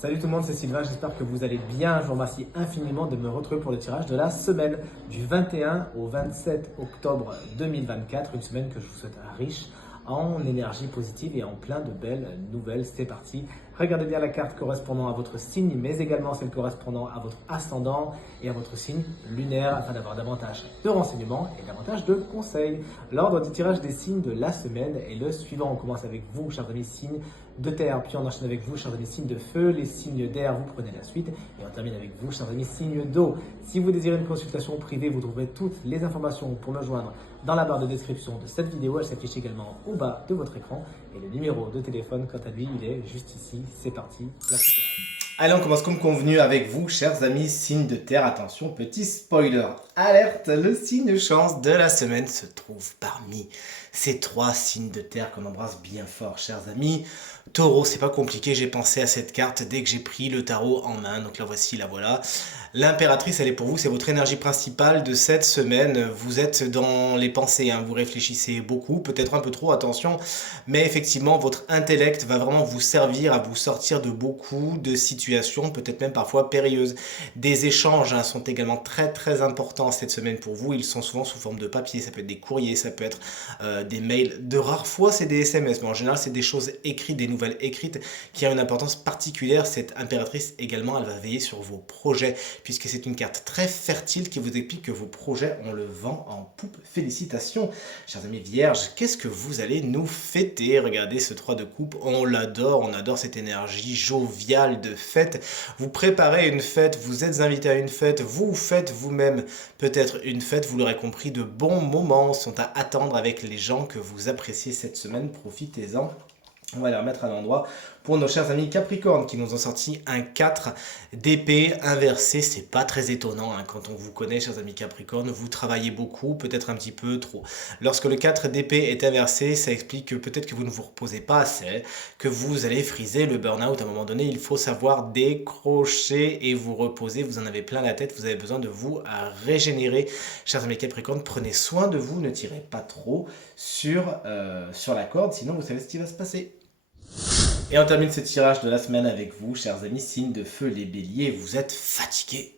Salut tout le monde, c'est Sylvain, j'espère que vous allez bien. Je vous remercie infiniment de me retrouver pour le tirage de la semaine du 21 au 27 octobre 2024. Une semaine que je vous souhaite riche en énergie positive et en plein de belles nouvelles. C'est parti. Regardez bien la carte correspondant à votre signe, mais également celle correspondant à votre ascendant et à votre signe lunaire afin d'avoir davantage de renseignements et davantage de conseils. L'ordre du tirage des signes de la semaine est le suivant. On commence avec vous, chers amis, signes de terre, puis on enchaîne avec vous, chers amis, signes de feu. Les signes d'air, vous prenez la suite et on termine avec vous, chers amis, signes d'eau. Si vous désirez une consultation privée, vous trouverez toutes les informations pour me joindre dans la barre de description de cette vidéo. Elle s'affiche également au bas de votre écran et le numéro de téléphone, quant à lui, il est juste ici. C'est parti, place au tirage. Allez, on commence comme convenu avec vous, chers amis, signes de terre. Attention, petit spoiler. Alerte, le signe chance de la semaine se trouve parmi ces 3 signes de terre qu'on embrasse bien fort, chers amis. Taureau, c'est pas compliqué, j'ai pensé à cette carte dès que j'ai pris le tarot en main. Donc la voici, la voilà. L'impératrice, elle est pour vous, c'est votre énergie principale de cette semaine. Vous êtes dans les pensées, hein, vous réfléchissez beaucoup, peut-être un peu trop, attention. Mais effectivement, votre intellect va vraiment vous servir à vous sortir de beaucoup de situations, peut-être même parfois périlleuses. Des échanges sont également très importants cette semaine pour vous. Ils sont souvent sous forme de papier, ça peut être des courriers, ça peut être des mails. De rares fois, c'est des SMS, mais en général, c'est des choses écrites, des nouvelles écrites qui ont une importance particulière. Cette impératrice également, elle va veiller sur vos projets, puisque c'est une carte très fertile qui vous explique que vos projets, on le vend en poupe. Félicitations, chers amis vierges. Qu'est-ce que vous allez nous fêter? Regardez ce 3 de coupe, on l'adore, on adore cette énergie joviale de fête. Vous préparez une fête, vous êtes invité à une fête, vous faites vous-même peut-être une fête, vous l'aurez compris, de bons moments sont à attendre avec les gens que vous appréciez cette semaine, profitez-en. On va les remettre à l'endroit pour nos chers amis Capricorne qui nous ont sorti un 4 d'épée inversé. C'est pas très étonnant quand on vous connaît, chers amis Capricorne. Vous travaillez beaucoup, peut-être un petit peu trop. Lorsque le 4 d'épée est inversé, ça explique que peut-être que vous ne vous reposez pas assez, que vous allez friser le burn-out à un moment donné. Il faut savoir décrocher et vous reposer. Vous en avez plein la tête, vous avez besoin de vous régénérer. Chers amis Capricorne, prenez soin de vous, ne tirez pas trop sur la corde, sinon vous savez ce qui va se passer. Et on termine ce tirage de la semaine avec vous, chers amis, signes de feu, les béliers, vous êtes fatigués.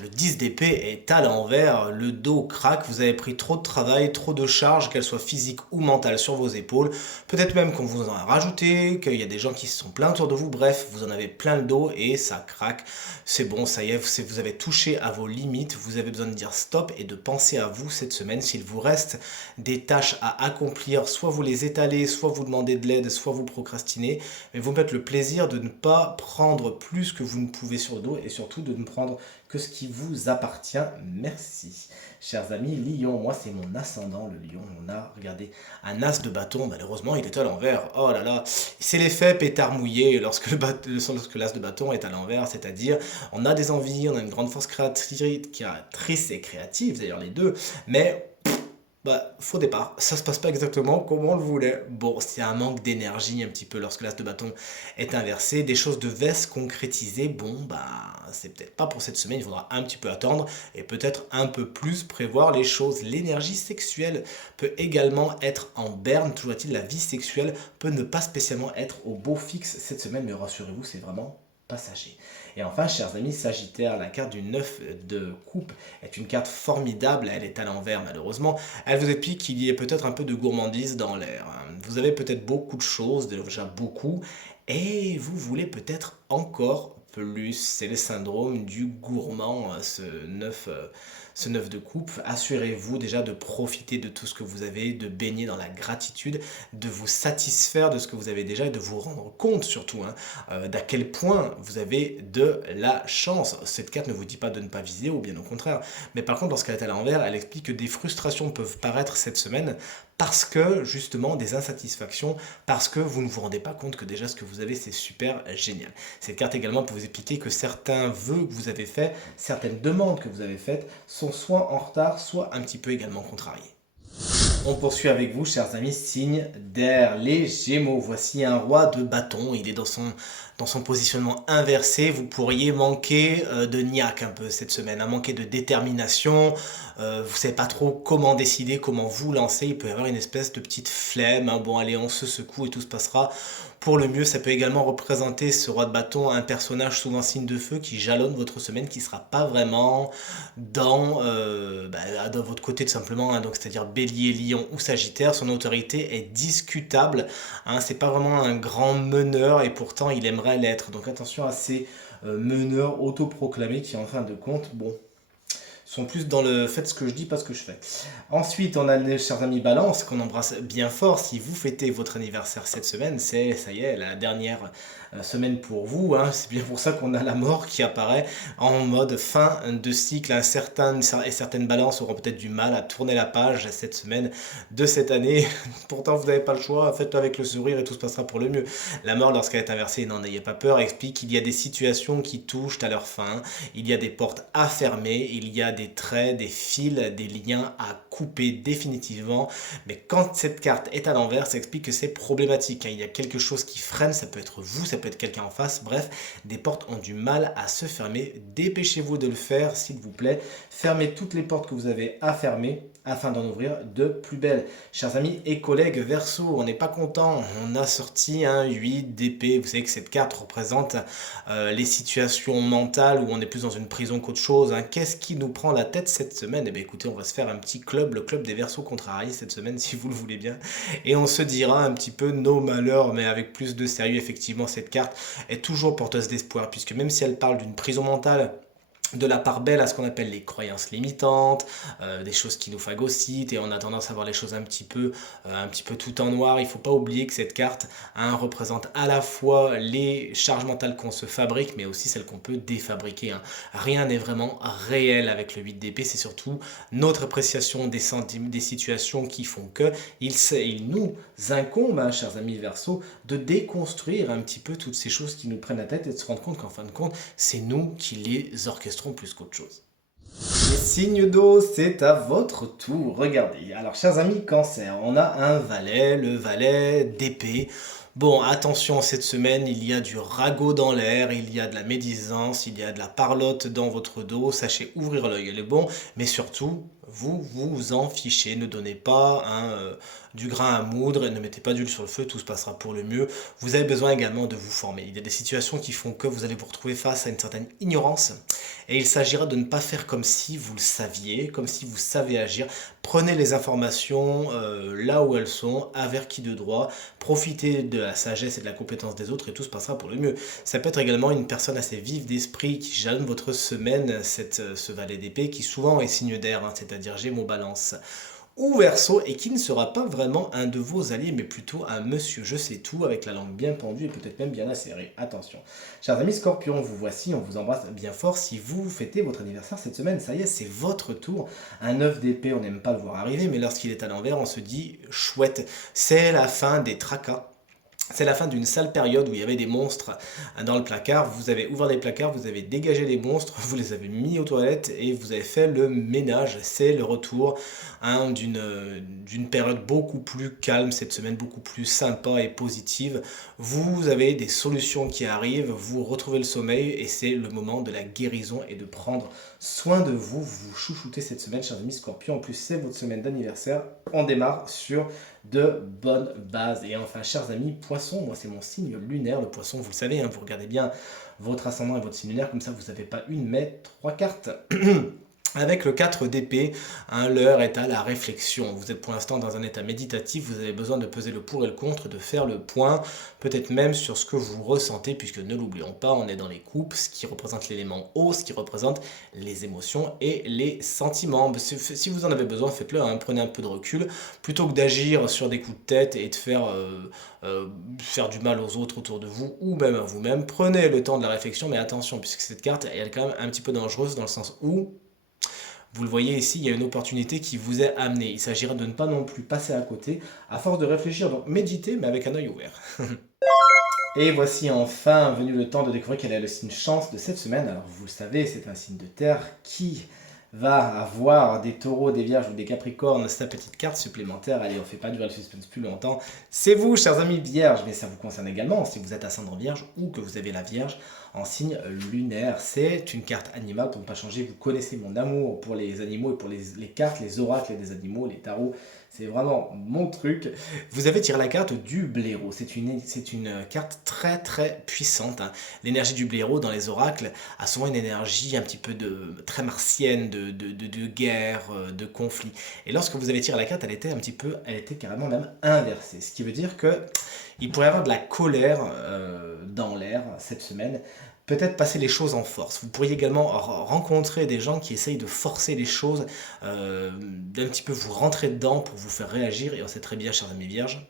Le 10 d'épée est à l'envers, le dos craque, vous avez pris trop de travail, trop de charges, qu'elles soient physiques ou mentales sur vos épaules. Peut-être même qu'on vous en a rajouté, qu'il y a des gens qui se sont plaints autour de vous, bref, vous en avez plein le dos et ça craque. C'est bon, ça y est, vous avez touché à vos limites, vous avez besoin de dire stop et de penser à vous cette semaine. S'il vous reste des tâches à accomplir, soit vous les étalez, soit vous demandez de l'aide, soit vous procrastinez, mais vous me faites le plaisir de ne pas prendre plus que vous ne pouvez sur le dos et surtout de ne prendre que ce qui vous appartient. Merci. Chers amis, Lion, moi c'est mon ascendant, le Lion. On a, regardez, un as de bâton, malheureusement il est à l'envers. Oh là là, c'est l'effet pétard mouillé lorsque l'as de bâton est à l'envers, c'est-à-dire on a des envies, on a une grande force créatrice et créative, d'ailleurs les deux, mais faux départ, ça se passe pas exactement comme on le voulait. Bon, c'est un manque d'énergie un petit peu lorsque l'as de bâton est inversé. Des choses devaient se concrétiser. Bon, c'est peut-être pas pour cette semaine, il faudra un petit peu attendre et peut-être un peu plus prévoir les choses. L'énergie sexuelle peut également être en berne. Toujours est-il, la vie sexuelle peut ne pas spécialement être au beau fixe cette semaine, mais rassurez-vous, c'est vraiment passager. Et enfin, chers amis Sagittaire, la carte du 9 de coupe est une carte formidable, elle est à l'envers malheureusement. Elle vous explique qu'il y ait peut-être un peu de gourmandise dans l'air. Vous avez peut-être beaucoup de choses, déjà beaucoup, et vous voulez peut-être encore plus. C'est le syndrome du gourmand, ce 9 de coupe. Assurez-vous déjà de profiter de tout ce que vous avez, de baigner dans la gratitude, de vous satisfaire de ce que vous avez déjà et de vous rendre compte surtout d'à quel point vous avez de la chance. Cette carte ne vous dit pas de ne pas viser ou bien au contraire. Mais par contre, lorsqu'elle est à l'envers, elle explique que des frustrations peuvent paraître cette semaine parce que justement des insatisfactions, parce que vous ne vous rendez pas compte que déjà ce que vous avez c'est super génial. Cette carte également peut vous expliquer que certains vœux que vous avez faits, certaines demandes que vous avez faites sont soit en retard, soit un petit peu également contrariées. On poursuit avec vous, chers amis, signe d'air, les Gémeaux. Voici un roi de bâton, il est dans son dans son positionnement inversé, vous pourriez manquer de niaque un peu cette semaine, hein, manquer de détermination, vous ne savez pas trop comment décider, comment vous lancer, il peut y avoir une espèce de petite flemme, hein. Bon allez on se secoue et tout se passera pour le mieux. Ça peut également représenter ce roi de bâton, un personnage souvent signe de feu qui jalonne votre semaine, qui ne sera pas vraiment dans votre côté tout simplement, hein, donc c'est-à-dire Bélier, Lion ou Sagittaire. Son autorité est discutable, hein, c'est pas vraiment un grand meneur et pourtant il aimerait l'être. Donc attention à ces meneurs autoproclamés qui en fin de compte, bon, sont plus dans le faites ce que je dis, pas ce que je fais. Ensuite, on a les chers amis Balance, qu'on embrasse bien fort. Si vous fêtez votre anniversaire cette semaine, c'est, ça y est, la dernière semaine pour vous, hein. C'est bien pour ça qu'on a la mort qui apparaît en mode fin de cycle. Certaines balances auront peut-être du mal à tourner la page cette semaine de cette année. Pourtant, vous n'avez pas le choix, faites-le avec le sourire et tout se passera pour le mieux. La mort, lorsqu'elle est inversée, n'en ayez pas peur, explique qu'il y a des situations qui touchent à leur fin, il y a des portes à fermer, il y a des traits, des fils, des liens à couper définitivement. Mais quand cette carte est à l'envers, ça explique que c'est problématique, hein. Il y a quelque chose qui freine, ça peut être vous, ça peut être quelqu'un en face, bref, des portes ont du mal à se fermer. Dépêchez-vous de le faire, s'il vous plaît. Fermez toutes les portes que vous avez à fermer afin d'en ouvrir de plus belles. Chers amis et collègues Verseau, on n'est pas content, on a sorti un 8 d'épée. Vous savez que cette carte représente les situations mentales où on est plus dans une prison qu'autre chose, hein. Qu'est-ce qui nous prend la tête cette semaine? Eh bien écoutez, on va se faire un petit club, le club des Verseaux contrariés cette semaine si vous le voulez bien, et on se dira un petit peu nos malheurs, mais avec plus de sérieux. Effectivement, cette carte est toujours porteuse d'espoir, puisque même si elle parle d'une prison mentale, de la part belle à ce qu'on appelle les croyances limitantes, des choses qui nous phagocytent et on a tendance à voir les choses un petit peu tout en noir. Il ne faut pas oublier que cette carte, hein, représente à la fois les charges mentales qu'on se fabrique, mais aussi celles qu'on peut défabriquer, hein. Rien n'est vraiment réel avec le 8 d'épée, c'est surtout notre appréciation des situations qui font que il nous incombe, hein, chers amis Verseau, de déconstruire un petit peu toutes ces choses qui nous prennent la tête et de se rendre compte qu'en fin de compte, c'est nous qui les orchestrons plus qu'autre chose. Les signes d'eau, c'est à votre tour. Regardez. Alors, chers amis, Cancer, on a un valet, le valet d'épée. Bon, attention, cette semaine, il y a du ragot dans l'air, il y a de la médisance, il y a de la parlotte dans votre dos. Sachez ouvrir l'œil, elle est bon, mais surtout, vous vous en fichez. Ne donnez pas du grain à moudre, ne mettez pas d'huile sur le feu, tout se passera pour le mieux. Vous avez besoin également de vous former. Il y a des situations qui font que vous allez vous retrouver face à une certaine ignorance et il s'agira de ne pas faire comme si vous le saviez, comme si vous savez agir. Prenez les informations là où elles sont, avec qui de droit, profitez de la sagesse et de la compétence des autres et tout se passera pour le mieux. Ça peut être également une personne assez vive d'esprit qui jalonne votre semaine, ce valet d'épée qui souvent est signe d'air, hein, c'est-à-dire Gémeaux, Balance ou Verseau, et qui ne sera pas vraiment un de vos alliés, mais plutôt un monsieur je sais tout, avec la langue bien pendue et peut-être même bien acérée. Attention. Chers amis Scorpions, vous voici, on vous embrasse bien fort. Si vous fêtez votre anniversaire cette semaine, ça y est, c'est votre tour. Un 9 d'épée, on n'aime pas le voir arriver, mais lorsqu'il est à l'envers, on se dit chouette, c'est la fin des tracas. C'est la fin d'une sale période où il y avait des monstres dans le placard. Vous avez ouvert les placards, vous avez dégagé les monstres, vous les avez mis aux toilettes et vous avez fait le ménage. C'est le retour, hein, d'une période beaucoup plus calme cette semaine, beaucoup plus sympa et positive. Vous avez des solutions qui arrivent, vous retrouvez le sommeil et c'est le moment de la guérison et de prendre soin de vous. Vous chouchoutez cette semaine, chers amis Scorpions. En plus, c'est votre semaine d'anniversaire. On démarre sur de bonnes bases. Et enfin, chers amis Poissons, moi c'est mon signe lunaire, le Poisson, vous le savez, hein, vous regardez bien votre ascendant et votre signe lunaire, comme ça vous n'avez pas une mais trois cartes. Avec le 4 d'épée, hein, l'heure est à la réflexion. Vous êtes pour l'instant dans un état méditatif, vous avez besoin de peser le pour et le contre, de faire le point, peut-être même sur ce que vous ressentez, puisque ne l'oublions pas, on est dans les coupes, ce qui représente l'élément eau, ce qui représente les émotions et les sentiments. Si vous en avez besoin, faites-le, hein, prenez un peu de recul, plutôt que d'agir sur des coups de tête et de faire du mal aux autres autour de vous, ou même à vous-même. Prenez le temps de la réflexion, mais attention, puisque cette carte, elle est quand même un petit peu dangereuse, dans le sens où vous le voyez ici, il y a une opportunité qui vous est amenée. Il s'agira de ne pas non plus passer à côté, à force de réfléchir. Donc méditez, mais avec un œil ouvert. Et voici enfin venu le temps de découvrir quel est le signe chance de cette semaine. Alors vous le savez, c'est un signe de terre qui va avoir des taureaux, des vierges ou des capricornes sa petite carte supplémentaire. Allez, on ne fait pas durer le suspense plus longtemps. C'est vous, chers amis vierges, mais ça vous concerne également si vous êtes ascendant vierge ou que vous avez la vierge en signe lunaire. C'est une carte animale, pour ne pas changer. Vous connaissez mon amour pour les animaux et pour les cartes, les oracles des animaux, les tarots. C'est vraiment mon truc. Vous avez tiré la carte du blaireau. C'est une carte très très puissante, hein. L'énergie du blaireau dans les oracles a souvent une énergie un petit peu très martienne, de guerre, de conflit. Et lorsque vous avez tiré la carte, elle était carrément même inversée. Ce qui veut dire que il pourrait y avoir de la colère dans l'air cette semaine. Peut-être passer les choses en force. Vous pourriez également rencontrer des gens qui essayent de forcer les choses, d'un petit peu vous rentrer dedans pour vous faire réagir. Et on sait très bien, chers amis vierges,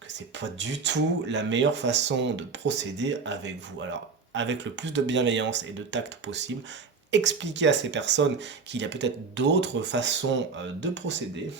que c'est pas du tout la meilleure façon de procéder avec vous. Alors, avec le plus de bienveillance et de tact possible, expliquez à ces personnes qu'il y a peut-être d'autres façons de procéder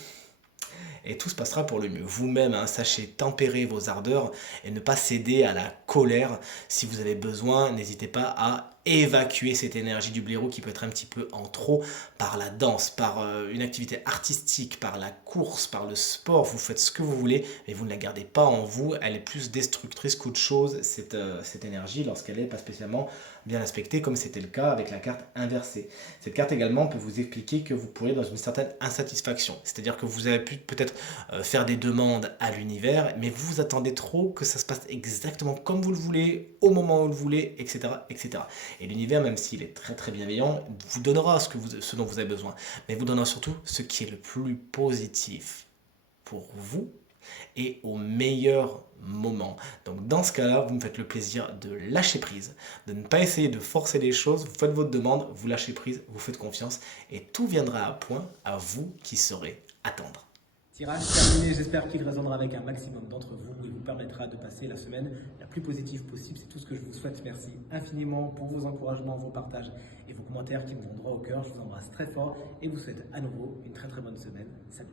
et tout se passera pour le mieux. Vous-même, hein, sachez tempérer vos ardeurs et ne pas céder à la colère. Si vous avez besoin, n'hésitez pas à évacuer cette énergie du blaireau qui peut être un petit peu en trop par la danse, par une activité artistique, par la course, par le sport. Vous faites ce que vous voulez, mais vous ne la gardez pas en vous. Elle est plus destructrice qu'autre chose, cette énergie, lorsqu'elle n'est pas spécialement bien respectée, comme c'était le cas avec la carte inversée. Cette carte également peut vous expliquer que vous pourrez dans une certaine insatisfaction. C'est-à-dire que vous avez pu peut-être faire des demandes à l'univers, mais vous vous attendez trop que ça se passe exactement comme vous le voulez, au moment où vous le voulez, etc. etc. Et l'univers, même s'il est très très bienveillant, vous donnera ce dont vous avez besoin, mais vous donnera surtout ce qui est le plus positif pour vous et au meilleur moment. Donc dans ce cas-là, vous me faites le plaisir de lâcher prise, de ne pas essayer de forcer les choses, vous faites votre demande, vous lâchez prise, vous faites confiance et tout viendra à point à vous qui saurez attendre. Tirage terminé, j'espère qu'il résonnera avec un maximum d'entre vous et vous permettra de passer la semaine la plus positive possible. C'est tout ce que je vous souhaite. Merci infiniment pour vos encouragements, vos partages et vos commentaires qui me vont droit au cœur. Je vous embrasse très fort et vous souhaite à nouveau une très très bonne semaine. Salut.